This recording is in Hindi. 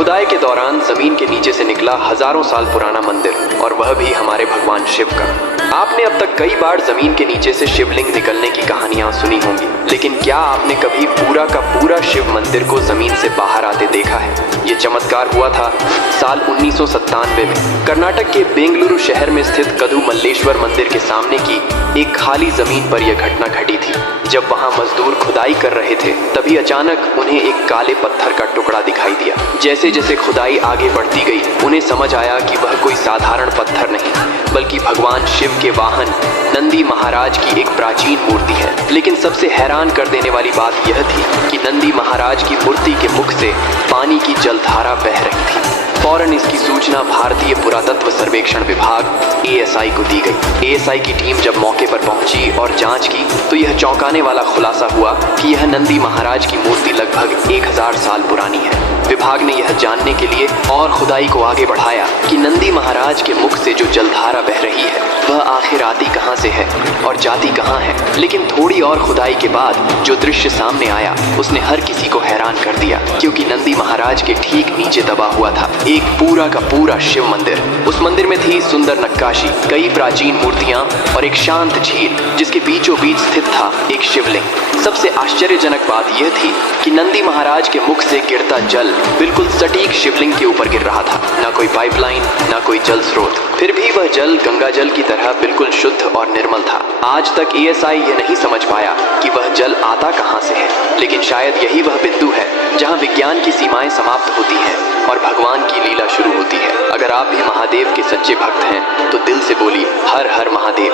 खुदाई के दौरान जमीन के नीचे से निकला हजारों साल पुराना मंदिर, और वह भी हमारे भगवान शिव का। आपने अब तक कई बार जमीन के नीचे से शिवलिंग निकलने की कहानियां सुनी होंगी, लेकिन क्या आपने कभी पूरा का पूरा शिव मंदिर को जमीन से बाहर आते देखा है? ये चमत्कार हुआ था साल 1997 में। कर्नाटक के बेंगलुरु शहर में स्थित कदु मल्लेश्वर मंदिर के सामने की एक खाली जमीन पर यह घटना घटी थी। जब वहां मजदूर खुदाई कर रहे थे, तभी अचानक उन्हें एक काले पत्थर का टुकड़ा दिखाई दिया। जैसे जैसे खुदाई आगे बढ़ती गई, उन्हें समझ आया कि वह कोई साधारण पत्थर नहीं, बल्कि भगवान शिव के वाहन नंदी महाराज की एक प्राचीन मूर्ति है। लेकिन सबसे हैरान कर देने वाली बात यह थी कि नंदी महाराज की मूर्ति के मुख से पानी की जलधारा बह रही थी। फौरन इसकी सूचना भारतीय पुरातत्व सर्वेक्षण विभाग ASI को दी गई। ASI की टीम जब मौके पर पहुंची और जांच की, तो यह चौंकाने वाला खुलासा हुआ कि यह नंदी महाराज की मूर्ति लगभग 1000 साल पुरानी है। विभाग ने यह जानने के लिए और खुदाई को आगे बढ़ाया कि नंदी महाराज के मुख से जो जलधारा बह रही है, वह आखिर आती कहां से है और जाती कहां है। लेकिन थोड़ी और खुदाई के बाद जो दृश्य सामने आया, उसने हर किसी को हैरान कर दिया, क्योंकि नंदी महाराज के ठीक नीचे दबा हुआ था एक पूरा का पूरा शिव मंदिर। उस मंदिर में थी सुंदर नक्काशी, कई प्राचीन मूर्तियां और एक शांत झील जिसके बीचों बीच स्थित था एक शिवलिंग। सबसे आश्चर्यजनक बात यह थी कि नंदी महाराज के मुख से गिरता जल बिल्कुल सटीक शिवलिंग के ऊपर गिर रहा था। ना कोई पाइपलाइन, ना कोई जल स्रोत, फिर भी वह जल गंगा जल की तरह बिल्कुल शुद्ध और निर्मल था। आज तक ASI यह नहीं समझ पाया कि वह जल आता कहां से है, लेकिन शायद यही वह बिंदु है जहां विज्ञान की सीमाएं समाप्त होती हैं और भगवान की लीला शुरू होती है। अगर आप भी महादेव के सच्चे भक्त हैं, तो दिल से बोलिए हर हर महादेव।